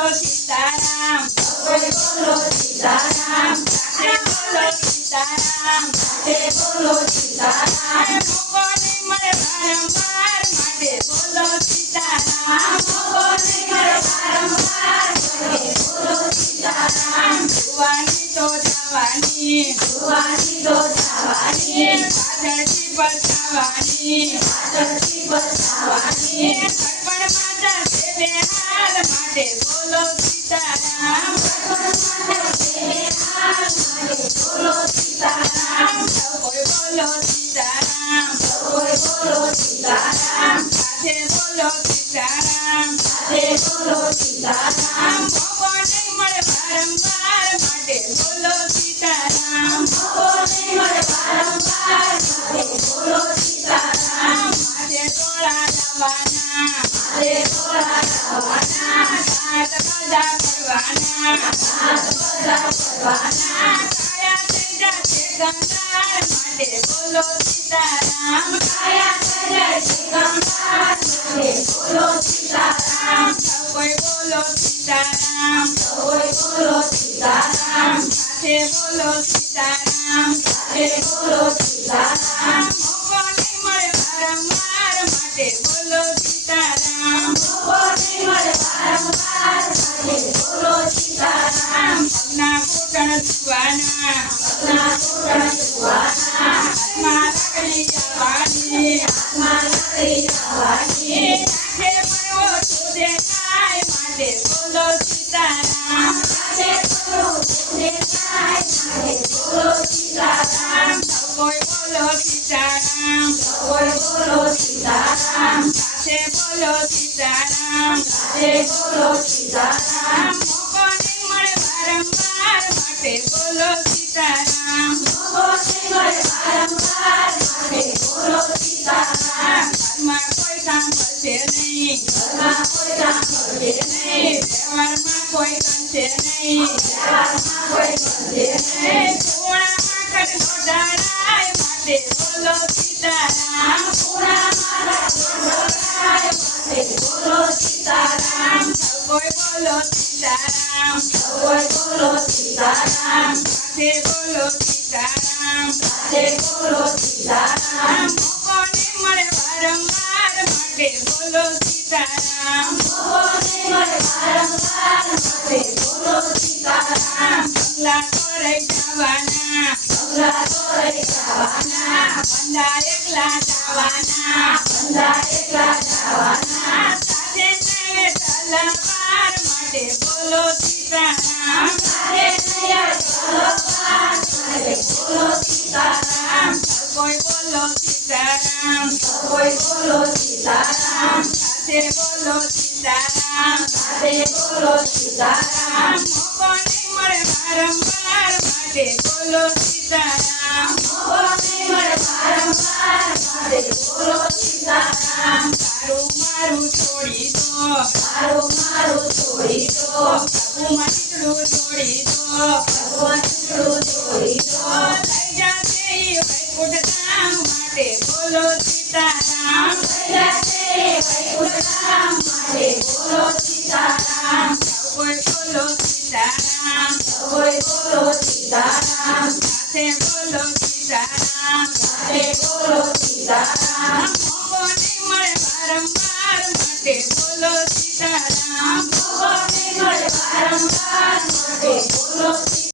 बोलो सीताराम કોઈ બોલો સીતારામ સાથે બોલો सीताराम સાથે બોલો સીતારામ મોકો નહીં મળે વારંવાર માટે બોલો सीताराम મોકો નહીં મળે વારંવાર માટે બોલો સીતારામ જુવાની તો જવાની જુવાની તો જવાની પાછળથી પછાવાની પાછળથી બચાવવાની ઘડપણ માતા છે બેહાલ માટે બોલો सीताराમ બોલો સીતારામ સૌ કોઈ બોલો सीताराम કોઈ બોલો સીતારામ સાથે બોલો सीताराम સાથે બોલો સીતારામ મોકો નહીં મળે વારંવાર માટે બોલો सीताराम મોકો નહીં મળે વારંવાર માટે બોલો સીતારામ માથે તોળા લાવવાના મારે તોળા લાવવાના સાત બધા કરવાના હાથ બધા કરવાના કાયા થઈ જાશે ગંગાર માટે બોલો सीताराમ કાયા થઈ જાય છે ગંગાર માટે બોલો સીતારામ સૌ કોઈ બોલો सीताराम કોઈ બોલો સીતારામ સાથે બોલો सीताराम સાથે બોલો સીતારામ મોકો નહીં મળે વારંવાર માટે બોલો सीताराम મોકો નહીં મળે વારંવાર માટે બોલો સીતારામ પગના ઘૂંટણ ધોવાના પગના ઘૂંટણ ધોવાના હાથમાં લાકડી જવાની હાથમાં લાકડી જવાની આંખે પડવો સુધે થાય માટે બોલો सीताराम સાથે બોલો દેખાય માટે બોલો સીતારામ સૌ કોઈ બોલો सीताराम કોઈ બોલો સીતારામ સાથે બોલો सीताराम સાથે બોલો સીતારામ મોકો નહીં મળે વારંવાર માટે બોલો सीताराम મોકો નહીં મળે વારંવાર માટે બોલો સીતારામ ઘરમાં કોઈ સાંભળશે નહીં ઘરમાં કોઈ સાંભળશે નહીં તહેવારમાં કોઈ ગમશે નહીં તહેવારમાં કોઈ કરશે નહીં પૂર્ણ આંકડ નો ડરાય માટે બોલો सीताराम પૂરા મારા ડોળાય માટે બોલો સીતારામ સૌ કોઈ બોલો सीताराम કોઈ બોલો સીતારામ સાથે બોલો सीताराम સાથે બોલો સીતારામ મોકો નહીં મળે વારંવાર માટે બોલો सीताराम મોકો નહીં મળે વારંવાર માટે બોલો સીતારામ પગલા તોરાઈ જવાના પગલા તોરાઈ જવાના બંદા એકલા જવાના બંદા એકલા જવાના સાથે નવે તલવાર માટે બોલો सीताराમ સાથે નયા તલવાર માટે બોલો સીતારામ સૌ કોઈ બોલો सीताराम કોઈ બોલો સીતારામ સાથે બોલો सीताराम સાથે બોલો સીતારામ મોકો નહીં મળે વારંવાર માટે બોલો सीताराम મોકો નહીં મળે વારંવાર માટે બોલો સીતારામ તારું મારું છોડી દો મારું મારું છોડી દો પ્રભુમાં દીકરું છોડી દો ભગવાન છોડી દો લઈ જાશે ઈ વૈકુંઠ ધામ માટે બોલો सीताराમ કૈલાસે વૈકુંઠ ધામ માટે બોલો સીતારામ સૌ કોઈ બોલો सीताराम કોઈ બોલો સીતારામ સાથે બોલો सीताराम સાથે બોલો સીતારામ મોકો નહીં મળે વારંવાર માટે બોલો सीताराम મોકો નહીં મળે વારંવાર માટે